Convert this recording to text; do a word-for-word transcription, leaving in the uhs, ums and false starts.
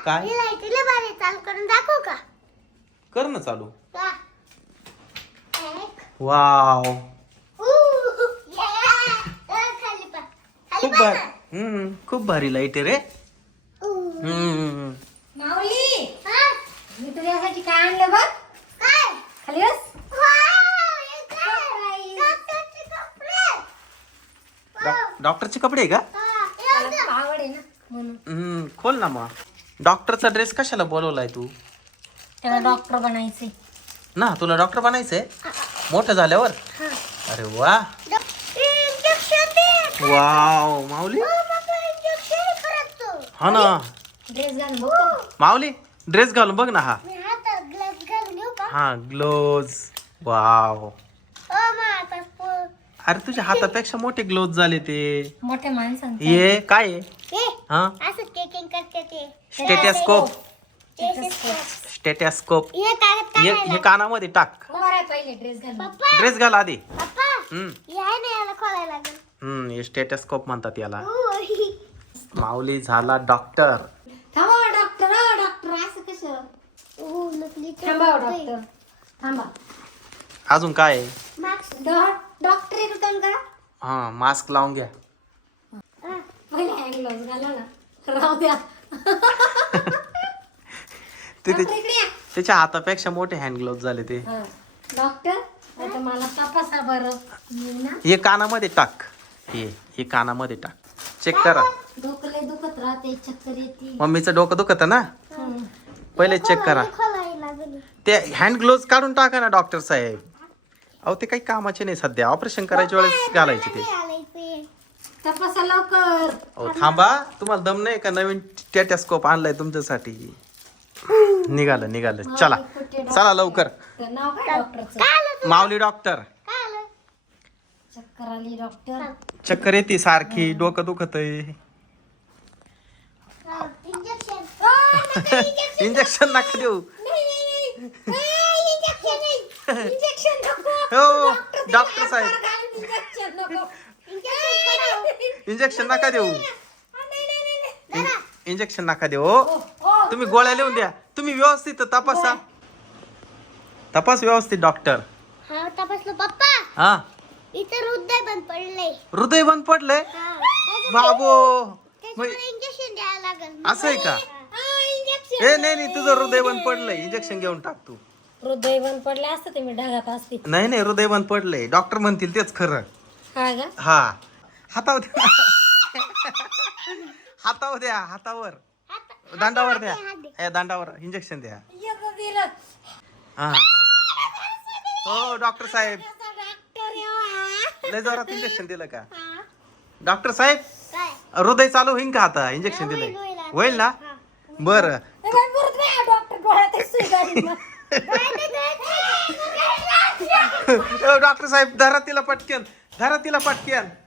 काय तिला बारे चालू करून दाखवू का? कर ना चालू. का? एक. वाव ऊ, या. अ, खाली पा. खाली खूप पा भारी. ना. हम्म खूप भारी लाईट आहे रे. ऊ. हम्म माऊली हा? मी तुझ्यासाठी काय आणलं बघ. काय? खाली बस. वाव, हे काय? Surprise. डॉक्टरचे कपडे. डॉ- डॉक्टरचे कपडे आहे का? हा, हे मला होतं. खूप आवड आहे ना म्हणून हम्म खोल ना मग. डॉक्टरचा ड्रेस कशाला बोलवलाय तू? त्याला डॉक्टर बनायचंय. ना तुला डॉक्टर बनायचंय मोठं झाल्यावर. हा. अरे वा इंजेक्शन दे. वाव माऊली. ओ, बाबा, इंजेक्शन करतो. हा ना ड्रेस घालून बघतो. माऊली ड्रेस घालून बघ ना. हा मी हातात ग्लव्स घालून येऊ का? हा ग्लोव्ज. वाव ओ, मग आता पो- अरे तुझ्या हातापेक्षा मोठे ग्लोव्ज झाले ते. मोठ्या माणसांचं ये काय आहे? हे, हा असं केकिंग करते ते. स्टेटस्कोप. स्टेटस्कोप. स्टेटस्कोप. हे कागद हे काय हे कानामध्ये टाक. मारा पहिले ड्रेस घालून. पप्पा, ड्रेस घाल आधी. पप्पा, हम्म हे आहे ना, याला खोलायला लागेल. हम्म हे स्टेटस्कोप म्हणतात याला. ऊ, हि. माऊली झाला डॉक्टर. थांबा डॉक्टर. डॉक्टर असं कसं? ऊ, नकली थांबा चप्पल. डॉक्टर. थांबा. अजून काय आहे? मास्क. डॉ- डॉक्टर एक काम करा. हा मास्क लावून घ्या. हा. पहिले हँड ग्लोव्स घाला ना. राहू द्या. ते ते- डॉक्टर इकडे या. त्याच्या हातापेक्षा मोठे हँड ग्लोव्ज झाले ते. हा. डॉक्टर आता मला तपासा बरं. मी ना हे कानामध्ये टाक. हे हे कानामध्ये टाक. चेक करा. डोकं लय दुखत राहते, चक्कर येते. मम्मीचं डोकं दुखत ना. हम्म. पहिले चेक करा. हे खोलायला लागेल. ते हँड ग्लोव्ज काढून टाका ना डॉक्टर साहेब. अहो ते काही कामाचे नाही सध्या. ऑपरेशन करायच्या वेळेस घालायचे ते. घालायचे. तपासा लवकर. अहो थांबा. तुम्हाला दम नाही का? नवीन स्टेटस्कोप आणलाय तुमच्यासाठी. निघालं निघालं. चला चला लवकर. तर नाव काय डॉक्टरचं? काय आलं तू? माऊली डॉक्टर. काय आलं? चक्कर आली डॉक्टर. चक्कर येते सारखी. डोकं दुखत आहे. हा, इंजेक्शन. इंजेक्शन नका देऊ. इंजेक्शन नाही. इंजेक्शन नको. हो डॉक्टर साहेब इंजेक्शन नको. इंजेक्शन नका देऊ. नाही, नाही, नाही, नाही. इंजेक्शन नका देऊ. ओ, ओ. तुम्ही गोळ्या लिहून द्या. तुम्ही व्यवस्थित तपासा. तपास व्यवस्थित डॉक्टर. हा, तपासलं पप्पा. हा इथं हृदय बंद पडलंय. हृदय बंद पडलंय. हा. बाबो त्याच्यामुळे इंजेक्शन द्यायला लागेल. असं आहे का? हा, इंजेक्शन. ए नाही नाही तुझं हृदय बंद पडलंय. इंजेक्शन घेऊन टाक तू. हृदय बंद पडले असतं ते मी ढगात असते. नाही नाही हृदय बंद पडलंय. डॉक्टर म्हणतील तेच खरं. हा का? हा हातावर द्या. हातावर द्या. हातावर हात- दांडावर द्या. हात दे. ए दांडावर इंजेक्शन द्या. येतं दिलं. हा हो डॉक्टर साहेब असा डॉक्टर येवा. लय जोरात इंजेक्शन दिलं का? हा. डॉक्टर साहेब काय? हृदय चालू होईन का आता? इंजेक्शन होईल, दिलंय होईल आता. होईल ना? हा. बर ए बाई, परत नाही हा डॉक्टर डोळ्यात एक सुई घालीन मग. डॉक्टर साहेब धरा तिला पटकन. धरा तिला पटकन.